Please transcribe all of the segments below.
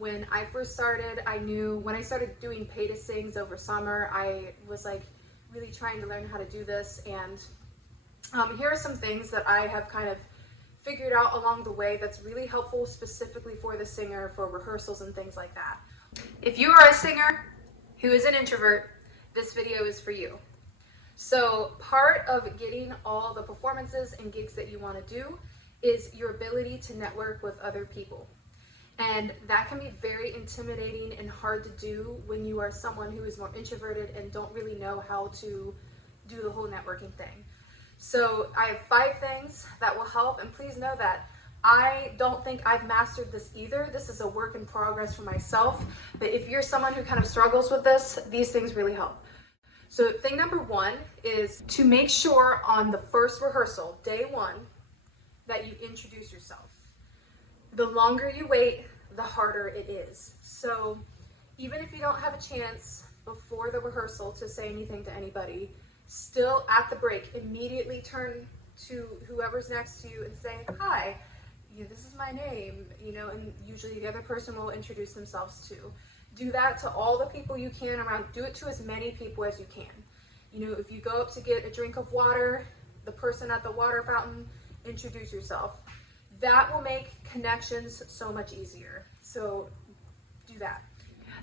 When I first started, I knew when I started doing pay to sings over summer, I was like really trying to learn how to do this. And here are some things that I have kind of figured out along the way that's really helpful specifically for the singer, for rehearsals and things like that. If you are a singer who is an introvert, this video is for you. So part of getting all the performances and gigs that you want to do is your ability to network with other people. And that can be very intimidating and hard to do when you are someone who is more introverted and don't really know how to do the whole networking thing. So I have 5 things that will help, and please know that I don't think I've mastered this either. This is a work in progress for myself, but if you're someone who kind of struggles with this, these things really help. So thing number 1 is to make sure on the first rehearsal, day 1, that you introduce yourself. The longer you wait, the harder it is. So even if you don't have a chance before the rehearsal to say anything to anybody, still at the break, immediately turn to whoever's next to you and say, "Hi, this is my name," and usually the other person will introduce themselves too. Do that to all the people you can around. Do it to as many people as you can. If you go up to get a drink of water, the person at the water fountain, introduce yourself. That will make connections so much easier. So do that.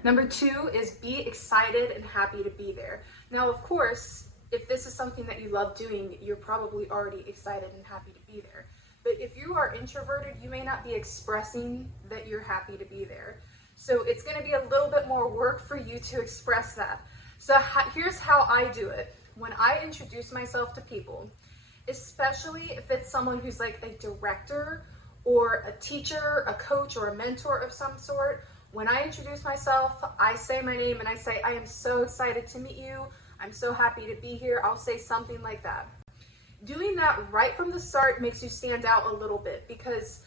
Number 2 is be excited and happy to be there. Now, of course, if this is something that you love doing, you're probably already excited and happy to be there. But if you are introverted, you may not be expressing that you're happy to be there. So it's going to be a little bit more work for you to express that. So here's how I do it. When I introduce myself to people, especially if it's someone who's like a director or a teacher, a coach, or a mentor of some sort, when I introduce myself, I say my name and I say, "I am so excited to meet you. I'm so happy to be here." I'll say something like that. Doing that right from the start makes you stand out a little bit, because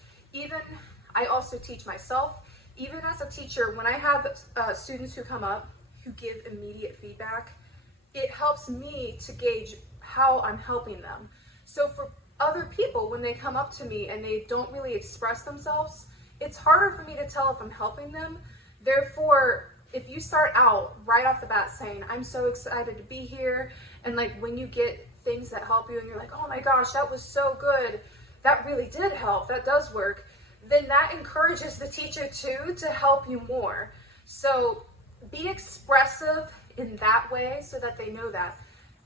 I also teach myself. Even as a teacher, when I have students who come up who give immediate feedback, it helps me to gauge how I'm helping them. So for other people, when they come up to me and they don't really express themselves, it's harder for me to tell if I'm helping them. Therefore, if you start out right off the bat saying, "I'm so excited to be here," and like when you get things that help you and you're like, "Oh my gosh, that was so good, that really did help, that does work," then that encourages the teacher too to help you more. So be expressive in that way so that they know that.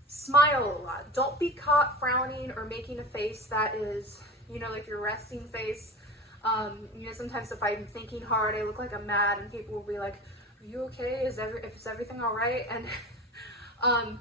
Smile a lot. Don't be caught frowning or making a face that is, like your resting face. Sometimes if I'm thinking hard, I look like I'm mad, and people will be like, "Are you okay? Is everything all right?" And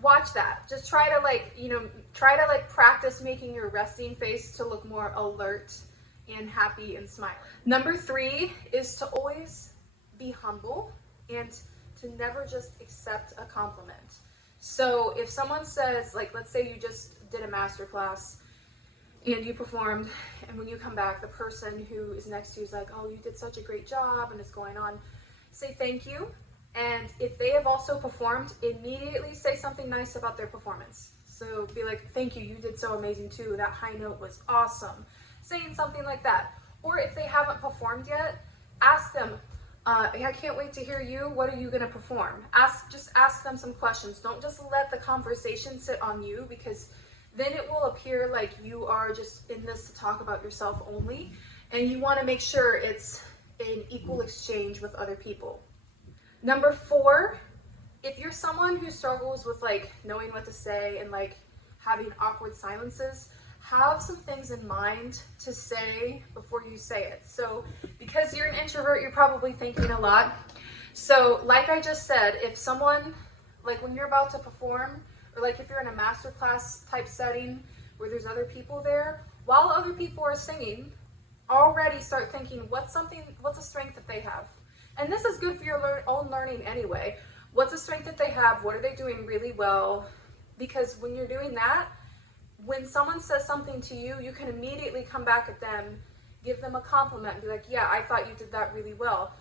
watch that. Just try to practice making your resting face to look more alert and happy and smile. Number 3 is to always be humble and to never just accept a compliment. So if someone says, like, let's say you just did a master class and you performed, and when you come back, the person who is next to you is like, "Oh, you did such a great job," and it's going on, say thank you. And if they have also performed, immediately say something nice about their performance. So be like, "Thank you, you did so amazing too. That high note was awesome." Saying something like that. Or if they haven't performed yet, ask them, "I can't wait to hear you. What are you going to perform?" Just ask them some questions. Don't just let the conversation sit on you, because then it will appear like you are just in this to talk about yourself only. And you want to make sure it's an equal exchange with other people. Number 4, if you're someone who struggles with like knowing what to say and like having awkward silences, have some things in mind to say before you say it. So because you're an introvert, you're probably thinking a lot. So like I just said, if someone, like when you're about to perform, or like if you're in a masterclass type setting where there's other people there, while other people are singing, already start thinking, what's a strength that they have? And this is good for your own learning anyway. What's a strength that they have? What are they doing really well? Because when you're doing that, when someone says something to you, you can immediately come back at them, give them a compliment, and be like, "Yeah, I thought you did that really well."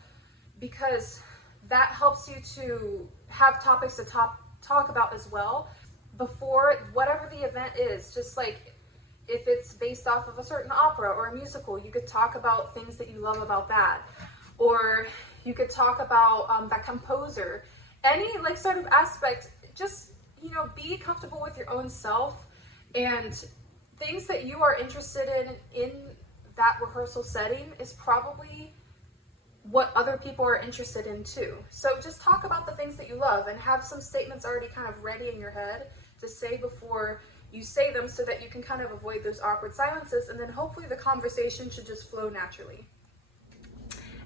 Because that helps you to have topics to talk about as well before whatever the event is. Just like if it's based off of a certain opera or a musical, you could talk about things that you love about that. Or or you could talk about that composer, any like sort of aspect. Just, you know, be comfortable with your own self and things that you are interested in that rehearsal setting is probably what other people are interested in too. So just talk about the things that you love and have some statements already kind of ready in your head to say before you say them, so that you can kind of avoid those awkward silences, and then hopefully the conversation should just flow naturally.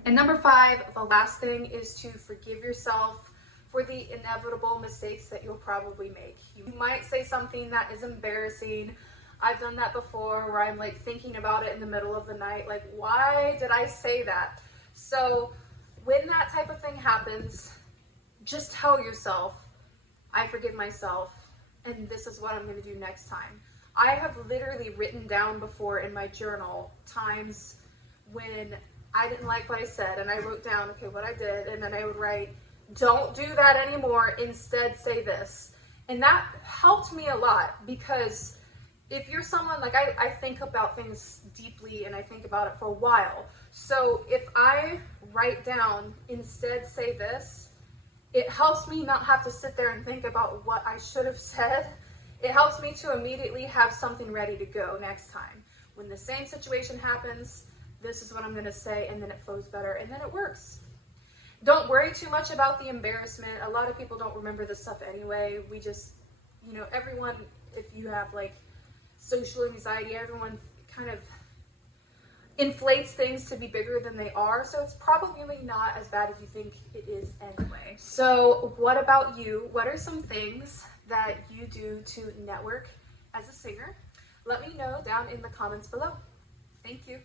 And number 5, the last thing, is to forgive yourself for the inevitable mistakes that you'll probably make. You might say something that is embarrassing. I've done that before, where I'm like thinking about it in the middle of the night, like, why did I say that? So when that type of thing happens, just tell yourself, I forgive myself, and this is what I'm going to do next time. I have literally written down before in my journal times when I didn't like what I said, and I wrote down, okay, what I did, and then I would write, don't do that anymore, instead say this. And that helped me a lot, because if you're someone, like I think about things deeply and I think about it for a while. So if I write down, instead say this, it helps me not have to sit there and think about what I should have said. It helps me to immediately have something ready to go next time. When the same situation happens, this is what I'm going to say, and then it flows better, and then it works. Don't worry too much about the embarrassment. A lot of people don't remember this stuff anyway. We just, you know, everyone, if you have like social anxiety, everyone kind of inflates things to be bigger than they are. So it's probably not as bad as you think it is anyway. So what about you? What are some things that you do to network as a singer? Let me know down in the comments below. Thank you.